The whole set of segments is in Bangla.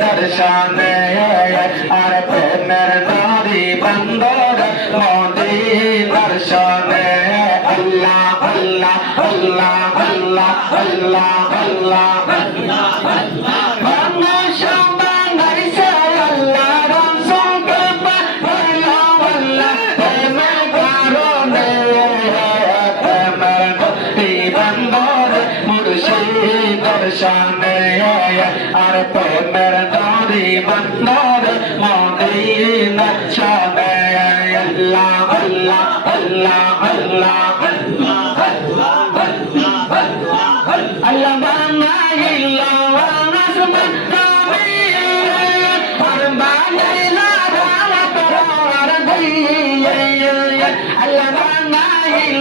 दर्शन है अरे मेरे আল্লাহ আল্লাহ আল্লাহ আল্লাহ। আল্লাহ दर्शन आर पे मेरे दारी बंदा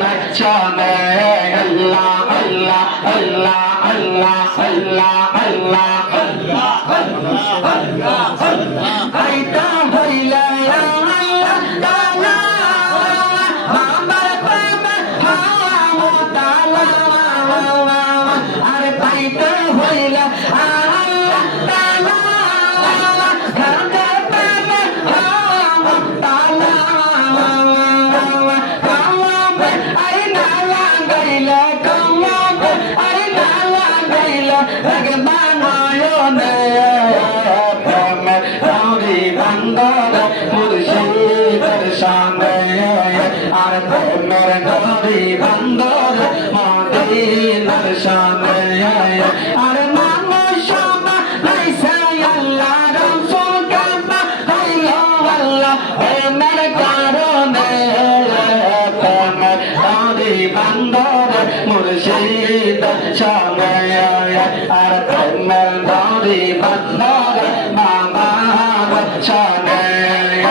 மச்சம அல்லா அல்லா அல்லா அல்லா அல்லா মদিনার সামনে। আর মানুষ সবা নাইসে আল্লাহ রাসূল কামা হাইয়া আল্লাহ প্রেমের কারণে প্রেমের তারি বান্দর মুর্শিদ সামনে। আর প্রেমের তারি বান্দর মামা সামনে।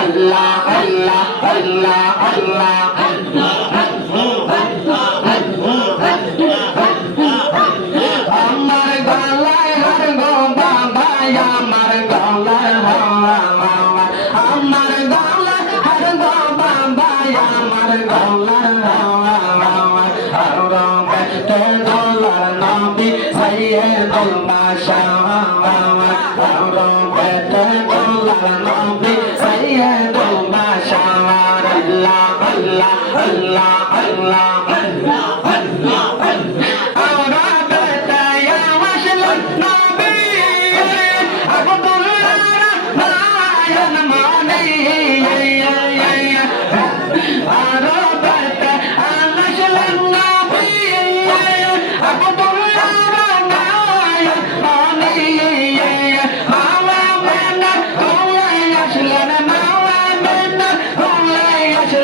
আল্লাহ আল্লাহ আল্লাহ আল্লাহ yeah, yeah, yeah.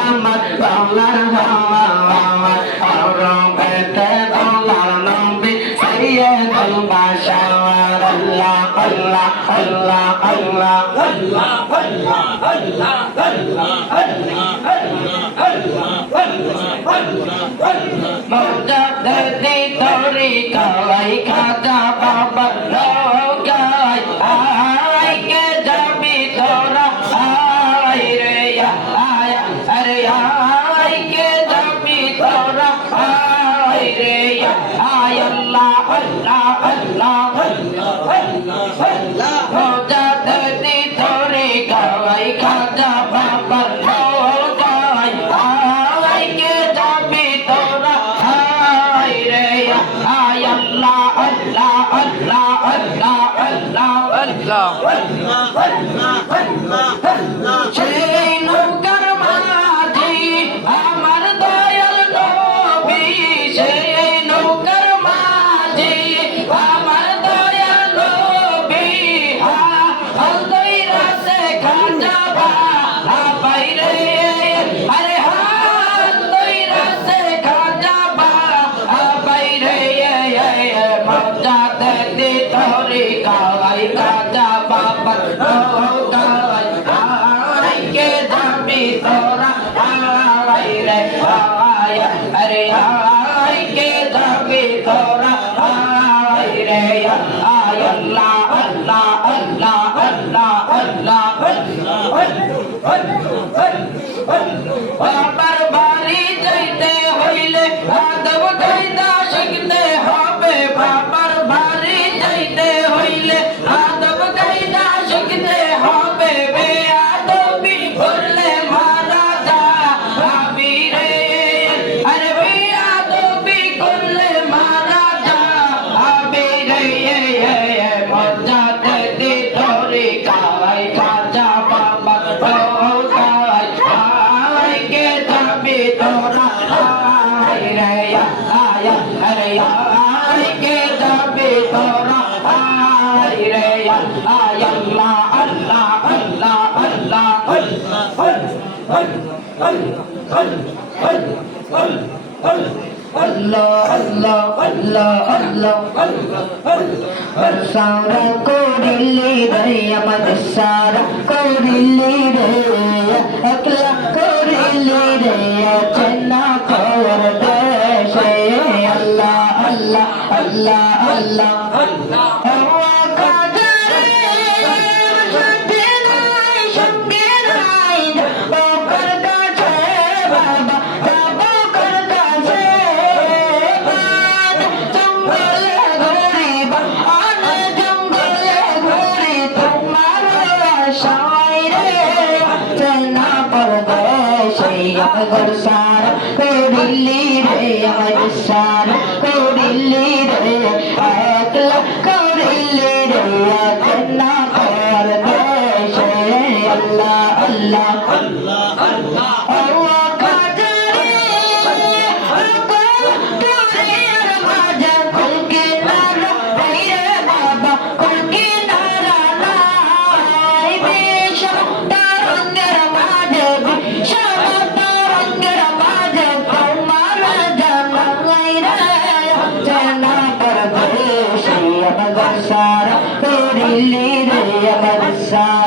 আমার বাংলার বাবা রং পেতে বাংলার নবী সাইয়ে মজা দে তোরে কালাই রে আল্লাহ আল্লাহ আল্লাহ আল্লাহ খোদা দদি তোরে গাওয়াই খাজা বাবার খোদাই আই কে যাবি তোরা হাই রে আল্লাহ আল্লাহ আল্লাহ আল্লাহ আল্লাহ আল্লাহ আল্লাহ আল্লাহ হয় যাবে তোরা হায় রায়া আয়া রায়া কে যাবে তোরা হায় রায়া আয়া আল্লাহ আল্লাহ আল্লাহ আল্লাহ হল হল হল হল হল হল হল Allah, Allah, Allah, Allah, Allah, Allah. Sara kodilli daya, madhsara kodilli daya, akla अल्लाह अल्लाह अल्लाह। अल्लाह। सारा दिल्ली रे Amritsar Sara, Corilli, Rea, Sara.